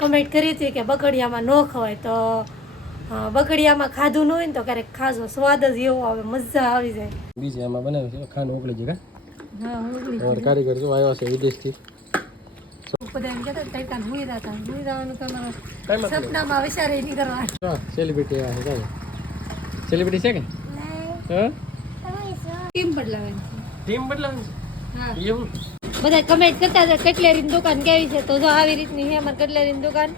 Comment કરી હતી કે બકડિયામાં ન ખવાય, તો બકડિયામાં ખાધું ન હોય ને તો ક્યારેક ખાજો, સ્વાદ જ એવો આવે, મજા આવી જાય. બીજે આમાં બનાવ્યું છે ખાંડ ઓગળી છે કા? હા, ઓગળી અમારે કારીગર જો આવ્યા છે વિદેશથી. બધા એમ કહેતા તડકા હુઈ જવાનું તમારા સપનામાં વિચારે નહીં કરવાનું. સેલિબ્રિટી આવે છે, સેલિબ્રિટી છે કે? હા, ટીમ બદલાવાની છે. ટીમ બદલાવાની છે. હા, એવું બધા કમેન્ટ કરતા હતા કટલેરીની દુકાન કેવી છે, તો જો આવી રીતની છે અમારી કટલેરીની દુકાન.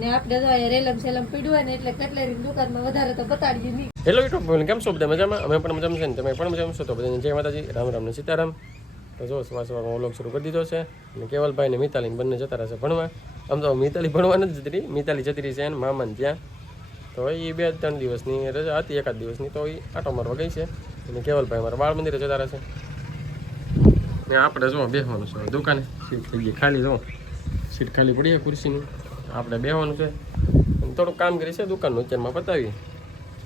ને આપણે જો રેલમ સેલમ પીડ્યું હોય ને એટલે કટલેરીની દુકાનમાં વધારે તો બતાડીએ નહીં. હેલો યુટ્યુબ ફેમિલી, કેમ છો બધા? મજામાં? અમે પણ મજામાં છે ને તમે પણ મજામાં છો? તો બધાને જય માતાજી, રામ રામ ને સીતારામ. તો જો સવારમાં વ્લોગ શરૂ કરી દીધો છે અને કેવલભાઈ ને મિતાલી બંને જતા રહેશે ભણવા. આમ તો મિતાલી ભણવા નથી જતી રહી, મિતાલી જતી રહી છે એને મામાને ત્યાં. તો એ 2-3 દિવસની રજા હતી, 1 દિવસની, તો એ આટો મારવા ગઈ છે. અને કેવલભાઈ મારા બાળ મંદિરે જતા રહેશે. ને આપણે જો બેસવાનું છે દુકાને, સીટ થઈ ગઈ ખાલી, જો સીટ ખાલી પડી છે ખુરશીની, આપણે બેસવાનું છે. અને થોડુંક કામ કરી છે દુકાનનું, અત્યારમાં પતાવી.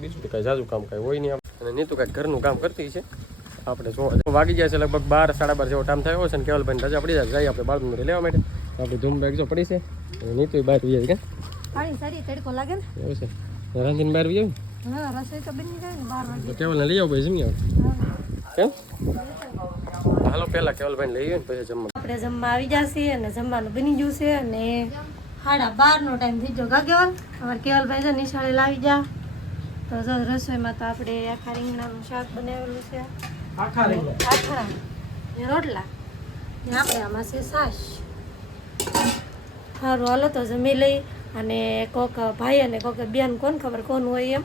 બીજું તો કાંઈ જાજુ કામ કાંઈ હોય નહીં. અને નીતુ કાંઈક ઘરનું કામ કરતી છે. આપણે વાગી જાય છે લગભગ 12-12:30 જેવો ટાઈમ થયો છે. અને કેવલભાઈ રજા પડી જાય, જઈએ આપણે બાળ મંદિરે લેવા માટે. આપણે ધૂમ બેગ જો પડી છે અને નીતુ બહાર વી જાય કે પાણી સારી તડકો લાગે ને એવું છે, રાંધીને બહાર વી આવી. હા, રસોઈ તો બની જાય ને 12 વાગે. કેવલને લઈ આવો ભાઈ, જમી આવો. કેમ? હાલો પહેલાં કેવલભાઈને લઈ આવીએ ને પછી જમવા. આપણે જમવા આવી જશે અને જમવાનું બની ગયું છે. અને 12:30 નો ટાઈમ થઈ ગયો. કા કેવલ? અમારે કેવલભાઈ છે નિશાળે લાવી જા. તો જો રસોઈમાં તો આપણે આખા રીંગણાનું શાક બનાવેલું છે, આખા ને રોટલા ને આપણે આમાં છે છાશ. સારું, હાલો તો જમી લઈ. અને કોક ભાઈ અને કોક બેન, કોણ ખબર કોણ હોય, એમ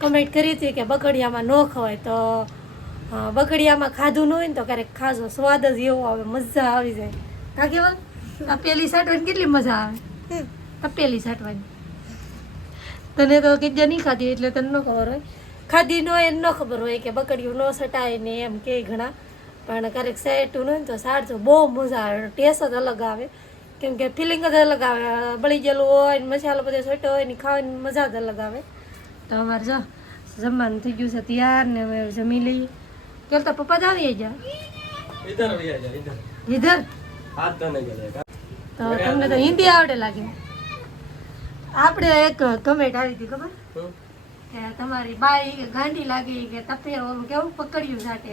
કમેન્ટ કરી હતી કે બકડિયામાં ન ખવાય, તો બકડિયામાં ખાધું ન હોય ને તો ક્યારેક ખાજો, સ્વાદ જ એવો આવે, મજા આવી જાય. કા કેવલ? તપેલી સાટવાની કેટલી મજા આવે, તપેલી સાટવાની. તને તો કીધા નહીં ખાધી એટલે તને ન ખબર હોય, ખાધી ન હોય ન ખબર હોય કે બકડિયું ન સટાય ને એમ કે ઘણા. પણ ક્યારેક સેટું ન હોય ને તો સાટજો, બહુ મજા આવે, ટેસ્ટ જ અલગ આવે. કેમ કે ફિલિંગ જ અલગ આવે, બળી ગયેલું હોય ને મસાલો બધો છોટ્યો હોય ને ખાવાની મજા જ અલગ આવે. તો અમારે જો જમવાનું થઈ ગયું છે તૈયાર ને હવે જમી લઈએ. ચાલ તો પપ્પા જ આવી જા ઇધર. તો તમને તો હિન્દી આવડે લાગે. આપણે એક કમેન્ટ આવી હતી ખબર કે તમારી બાઈ ગાંડી લાગી કે તપેર ઓલું કેવું પકડ્યું સાટે,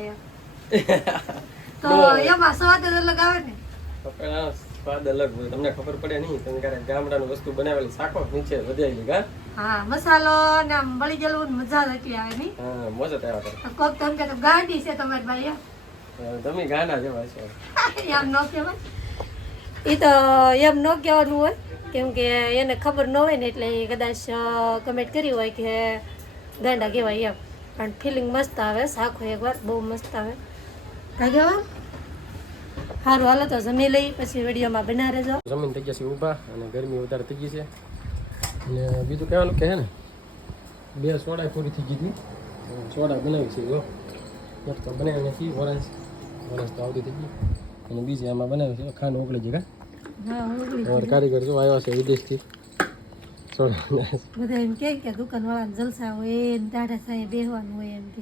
તો એમાં સ્વાદ જ અલગ આવે ને. સ્વાદ અલગ હોય, તમને ખબર પડે નહીં. તમે ક્યારેક ગામડાનું વસ્તુ બનાવેલી શાકો નીચે વધેલી કા? હા, મસાલો ને આમ બળી ગયેલું મજા જ એટલી આવે નહીં. હા, મજા આવ્યા કરે. કોક તમે કે ગાંડી છે તમારી બાઈ, તમે ગાના જેવા છો. એમ ન કહેવાય, એ તો એમ ન કહેવાનું હોય. કેમ કે એને ખબર ન હોય ને એટલે એ કદાચ કમેન્ટ કરી હોય કે ગાંડા કહેવાય એમ. પણ ફિલિંગ મસ્ત આવે, શાખો એકવાર બહુ મસ્ત આવે. કા કહેવાય? સારું, હાલો તો જમી લઈ, પછી વિડીયોમાં બના રહેજો. જમીન થઈ ગયા છે ઊભા અને ગરમી વધારે થઈ ગઈ છે. અને બીજું કહેવાનું કે હે ને, 2 સોડા પૂરી થઈ ગઈ હતી, સોડા બનાવી છે. જો એક તો બનાવી નથી, ઓરેન્જ તો આવતી થઈ ગઈ. અને બીજી આમાં બનાવી છે ખાંડ ઓગળી છે કા? હા, અમારે કારીગર જો આવ્યા છે વિદેશથી. બધા એમ કે દુકાન વાળાને જલસા હોય ને ટાઢા સાંયે બેસવાનું હોય એમ કે.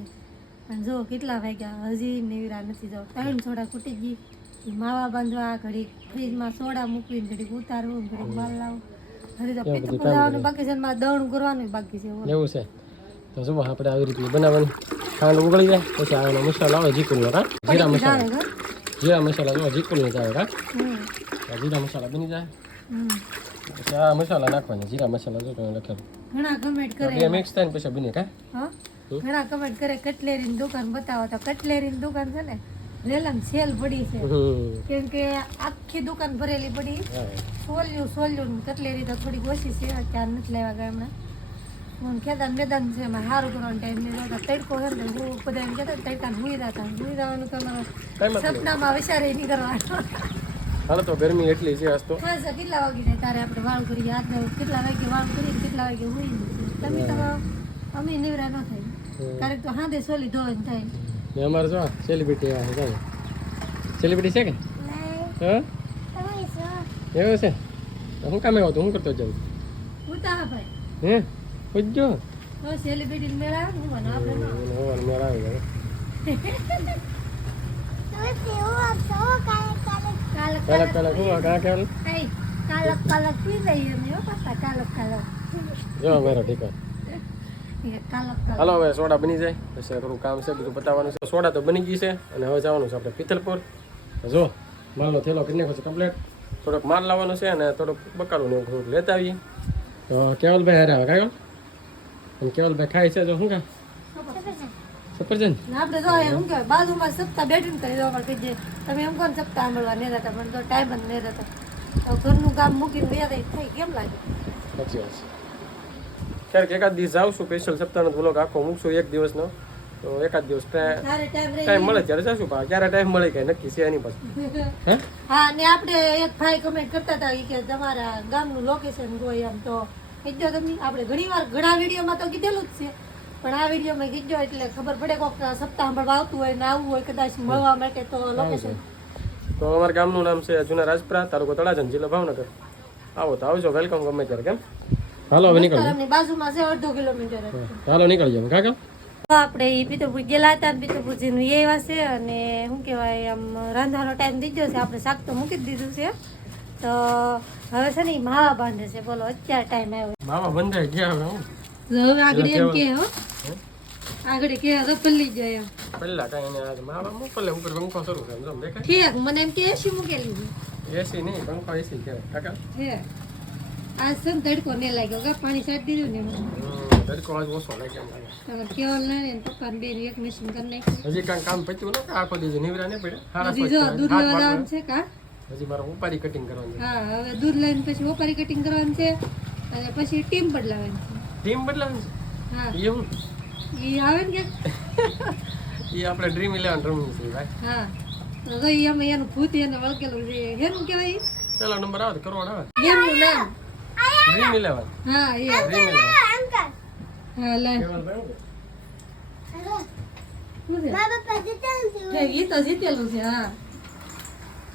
પણ જો કેટલા વાગ્યા હજી નેવરા નથી. જાવ 3 સોડા ખૂટી ગઈ, માવા બાંધવા, ઘડી ફ્રીજમાં સોડા મૂકવીને ઘડીક ઉતારવું, ઘડીક માલ લાવું, હજી તો પીતું પુરાવાનું બાકી છે, મારે દળનું કરવાનું બાકી છે. એવું છે. તો શું આપણે આવી રીતે બનાવવાની, ખાંડ ઉગળી જાય પછી આનો મસાલો આવે જીકુલનો કા, જીરા મસાલા જો જીકુલનો આવે કા. જીરા મસાલા બની જાય પછી આ મસાલા નાખવાના, જીરા મસાલા જો તમે લખેલું. ઘણા કમેન્ટ કરે બે મિક્સ થાય ને પછી બને કા. હા, ઘણા કમેન્ટ કરે કટલેરીની દુકાન બતાવો, તો કટલેરીની દુકાન છે ને રેલમ સેલ પડી છે. કેમ કે આખી દુકાન ભરેલી પડી. સોલ્યું કટલેરી તો થોડીક ઓછી છે, ત્યાં નથી લેવા ગયા હમણાં. હું ખેદાન મેદાન છે, એમાં સારું કરવાનો ટાઈમ નહીં રહેતા. તડકો છે ને, હું બધા એમ કહેતા તડકાને હુઈ જવાનું તમારો સપનામાં વિચારે નહીં કરવાનો. હાલો તો ગરમી એટલી છે આજ તો. હા સર, કેટલા વાગે જાય તારે આપણે વાળ કરીએ, આજને કેટલા વાગે વાળ કરીએ, કેટલા વાગે હુઈ તમે અમે નિવરા ન થાય. ક્યારેક તો હાથે સોલી ધોઈને થાય. ને અમારે જો સેલિબ્રિટી આવે છે, સેલિબ્રિટી છે કે? હા, એવું છે. હું કામ આવ્યો તો હું કરતો જાઉં ઉતા ભાઈ હે પૂછજો. તો સેલિબ્રિટી મેળા હું મને આપણે ન મેળ આવી ગયો. કાલે હું કા કેવું કાલક કાલક પી જઈએ અમે હો પાછા કાલક કાલક જો મારો ઠીકો એ કાલક કાલક હાલો હવે સોડા બની જાય પછી થોડું કામ છે બધું પતાવવાનું છે સોડા તો બની ગઈ છે અને હવે જવાનું છે આપણે પિથલપુર જો માલનો થેલો કરી નાખ્યો છે કમ્પ્લીટ થોડોક માલ લાવવાનો છે અને થોડોક બકાલું ને એવું થોડુંક લેતા આવીએ તો કેવલભાઈ હારે આવે કાયો અને કેવલભાઈ ખાય છે જો શું કા સફરજન ને આપણે જો એમ કે બાજુમાં સપ્તાહ બેઠીને તો અમારે કહી દે તમે એમ કોણ સપ્તાહ મળવા નહીં રહેતા પણ તો ટાઈમ જ નહીં રહેતો તો ઘરનું કામ મૂકીને વ્યા થઈ કેમ લાગે સાચી વાત છે ક્યારેક એકાદ દિવસ જાઉં છું સ્પેશિયલ સપ્તાહનો વ્લોગ આખો મૂકશું એક દિવસનો તો એકાદ દિવસ તારે ટાઈમ રહી ટાઈમ મળે ત્યારે જશું પા ક્યારે ટાઈમ મળે કઈ નક્કી છે એની પાસે હે હા ને આપણે એક ભાઈ કમેન્ટ કરતા હતા ઈ કે તમારા ગામનું લોકેશન હોય એમ તો કીધો તમે આપણે ઘણીવાર ઘણા વિડીયોમાં તો કીધેલું જ છે પણ આ વિડીયોમાં કીધો એટલે ખબર પડે કોક સપ્તાહ મળવા આવતું હોય ને આવવું હોય કદાચ મળવા માટે તો લોકેશન તો અમારા ગામનું નામ છે જૂના રાજપરા તાલુકો તળાજન જિલ્લો ભાવનગર આવો તો આવજો વેલકમ ગમે ત્યારે કેમ હાલો હવે નીકળજો વિસ્તારની બાજુમાં છે 1.5 કિલોમીટર જ. હાલો નીકળજો કાકા તો આપણે ઈ પિતરપુર ગયેલા હતા ને પિતરપુરજીનું એ એવા છે અને શું કહેવાય આમ રાંધાનો ટાઈમ થઈ ગયો છે આપણે શાક તો મૂકી જ દીધું છે તો હવે છે ને ઈ માવા બાંધે છે બોલો અત્યારે ટાઈમ આવ્યો મામા બંધાઈ ગયા હવે હું હવે આગળ એમ કે હો આગળ કે તો પલ્લી જાય એમ પહેલા કઈ એને આજ મામા મોકલે ઉપર પંખો શરૂ છે સમજો દેખાય ઠીક મને એમ કે એસી મૂકેલી છે એસી નહીં પંખો એસી કહેવાય કાકા છે આ છે ને તડકો ને લાગ્યો કે પાણી છાંટી દીધું ને એમાં. તડકો આજ ઓછો લાગે એમ લાગે તમારે કેવલ ના ને પપ્પા ને બેન એક મશીન કરી નાખ્યું હજી કાંઈ કામ પચ્યું ન કે આખો દિવસ નિવરા નહીં પડે સારા હજી જો દૂધ લેવા જવાનું છે કા હજી મારે ઉપાડી કટિંગ કરવાની છે હા હવે દૂધ લઈને પછી ઓપારી કટિંગ કરવાનું છે અને પછી ટીમ બદલાવાની છે ટીમ બદલાવાની હા છે એ હું ઈ આવે ને કે એ આપણે ડ્રીમ 11 રમવું છે ભાઈ હા તો જો ઈ અમે એનું ભૂત એને વળગેલું છે એનું કહેવાય પેલો નંબર આવે તો કરોડ આવે એમનું નામ ડ્રીમ 11 હા એ ડ્રીમ 11 હા લે કેવલભાઈ શું છે ઈ તો જીતેલું છે હા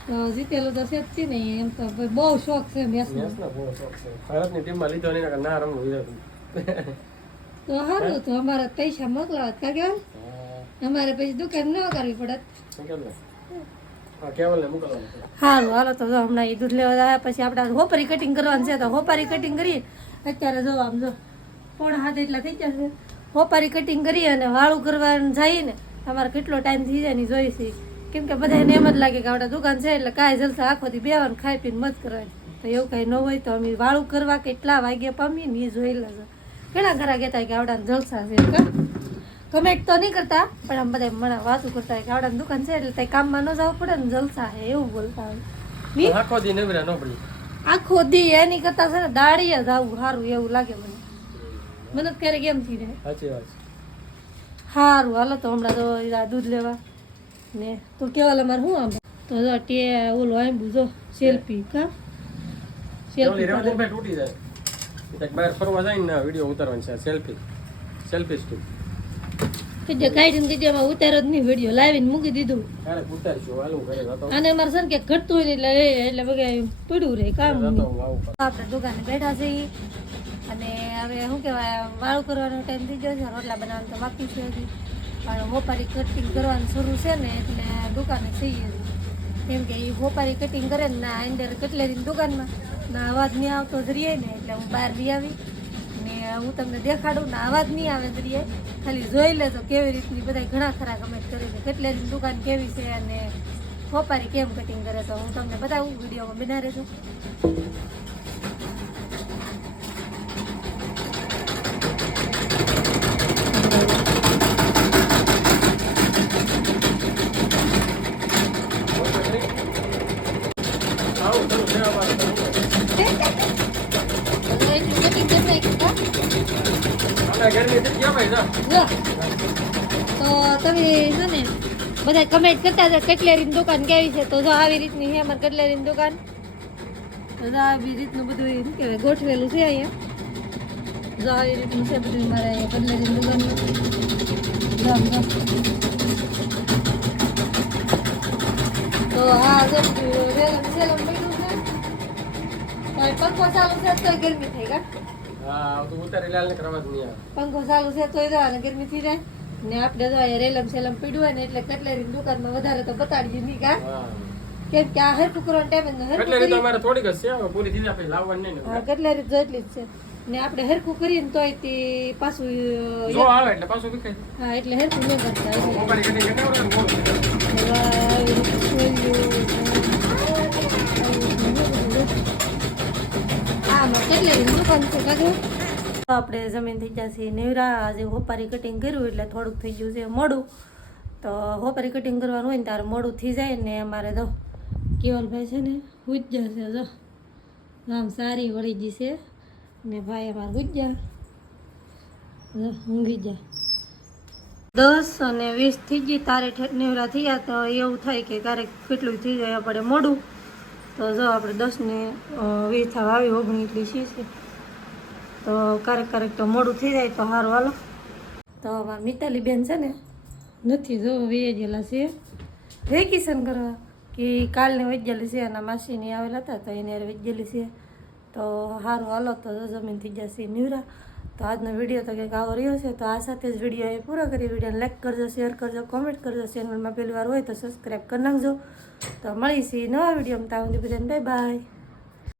તો જીતેલું તો છે જ છે ને એમ તો ભાઈ બહુ શોખ છે મેસનો મેચનો બહુ શોખ છે ભારતની ટીમમાં લીધો નહીં નકર ના રમવું વિચારતું તો સારું તો અમારે પૈસા મોકલાવત કા કેવલ અમારે પછી દુકાન ન કરવી પડત શું કેવું હા કેવલને મોકલવાનું છે હારું હાલો તો જો હમણાં એ દૂધ લેવા આવ્યા પછી આપણે હોપારી કટિંગ કરવાનું છે તો હોપારી કટિંગ કરી અત્યારે જો આમ જો 6:30 એટલા થઈ જશે હોપારી કટિંગ કરી અને વાળું કરવાનું જઈએ ને તમારે કેટલો ટાઈમ થઈ જાય ને જોઈશે કેમ કે બધાને એમ જ લાગે કે આપણા દુકાન છે એટલે કાંઈ જલસા આખો દી બેવાનું ખાઈ પીને મત કરવાની તો એવું કાંઈ ન હોય તો અમે વાળું કરવા કેટલા વાગ્યા પામીએ ને એ જોયેલા છે ઘણા ઘરા કહેતા કે આવડાને જલસા છે કમેન્ટ તો નહીં કરતા પણ આમ બધા મને વાતું કરતા હોય કે આવડાની દુકાન છે એટલે ત્યાં કામમાં ન જવું પડે ને જલસા છે એવું બોલતા હોય નહીં આખો દી નિવરા ન પડી આખો દી એની કરતા છે ને દાડીએ જ આવું સારું એવું લાગે મને તો ક્યારેક એમ થઈ જાય સાચી વાત છે સારું હાલો તો હમણાં તો આ દૂધ લેવા ને તો કેવાલ અમારે શું આમ તો જો ટે ઓલું આંબુ જો સેલ્ફી કા કેવલી રેવા દે ભાઈ તૂટી જાય એટલે બહાર ફરવા જાય ને વિડીયો ઉતારવાની છે સેલ્ફી સ્ટિક કીધે કાઢીને કીધે એમાં ઉતારો જ નહીં વિડીયો લાવીને મૂકી દીધું ક્યારેક ઉતારીશું હાલું કરે જતો અને અમારે છે ને કે ઘટતું હોય ને એટલે બગા પડ્યું રહે કામ નહીં. જતો હું આવું આપણે દુકાને બેઠા છીએ અને હવે શું કહેવાય વાળું કરવાનો ટાઈમ થઈ ગયો છે રોટલા બનાવવાનું તો બાકી છે હજી પણ હોપારી કટિંગ કરવાનું શરૂ છે ને એટલે દુકાને છીએ કેમ કે એ હોપારી કટિંગ કરે ને ના અંદર કટલેરીની દુકાનમાં ના અવાજ નહીં આવતો જરીએ ને એટલે હું બહાર લઈ આવી ને હું તમને દેખાડું ને અવાજ નહીં આવે જરીએ ખાલી જોઈ લેજો કેવી રીતની બધા ઘણા ખરા કમેન્ટ કરે છે કટલેરીની દુકાન કેવી છે અને હોપારી કેમ કટિંગ કરે તો હું તમને બતાવું વિડીયોમાં બના રહેજો આવું ચલો સેવા બાર કરું આપણે ગરમી થઈ ગયા ભાઈ જા તો તમે છે ને બધા કમેન્ટ કરતા હતા કટલેરીની દુકાન કેવી છે તો જો આવી રીતની છે અમારી કટલેરીની દુકાન તો જો આવી રીતનું બધું એમ કહેવાય ગોઠવેલું છે અહીંયા જો આવી રીતનું છે બધું મારે અહીંયા કટલેરીની દુકાનમાં તો આ જો રેલમ સેલમ બેઠું છે પંખો ચાલુ છે તો ગરમી થઈ કા હા તો ઉતારી લાલ ને કરવા જ નહીં આવે પંખો ચાલુ છે તોય જો અને ગરમી થઈ જાય ને આપણે જો અહીંયા રેલમ સેલમ પીડ્યું હોય ને એટલે કટલેરીની દુકાનમાં વધારે તો બતાડીએ નહીં કા હા કેમ કે આ હરખું કરવાનો ટાઈમ જ એટલે રીતે અમારે થોડીક જ છે હવે પૂરી થઈ જાય પછી લાવવાની નહીં ને કેટલા રીત જેટલી જ છે ને આપણે હરખું કરીએ ને તોય તે પાછું જો આવે એટલે પાછું વિખાય હા એટલે હરખું નહીં કરતા એટલે મોબાઈલ કટી કેટલા વર્ષ આપણે જમીન થઈ જશે નેવરા આજે હોપારી કટિંગ કર્યું એટલે થોડુંક થઈ ગયું છે મોડું તો હોપારી કટિંગ કરવાનું હોય ને ત્યારે મોડું થઈ જાય ને અમારે તો કેવલભાઈ છે ને ગુજ્જા છે જો આમ સારી વળી ગઈ છે ને ભાઈ અમારે ગુજ્જા ઊંઘી જાય 10 અને 20 થઈ ગઈ તારે ઠેઠ નેવરા થયા તો એવું થાય કે ક્યારેક કેટલું થઈ જાય આપણે મોડું તો જો આપણે 10 ને 20 થવા આવી 19 એટલી છે તો ક્યારેક તો મોડું થઈ જાય તો સારું હાલો તો અમારી મિતાલી બેન છે ને નથી જો વેજેલા છે વેકેશન કરવા કે કાલને વેજેલી છે અને માસીની આવેલા હતા તો એને વેજેલી છે તો સારું હાલો તો જમીન થઈ જશે ન્યુરા તો આજનો વિડીયો તો કંઈક આવો રહ્યો છે તો આ સાથે જ વિડીયો એ પૂરો કરી વિડીયોને લાઈક કરજો શેર કરજો કોમેન્ટ કરજો ચેનલમાં પહેલી વાર હોય તો સબસ્ક્રાઈબ કરી નાખજો તો મળીશું નવા વિડીયોમાં ત્યાં સુધી બધાને બાય બાય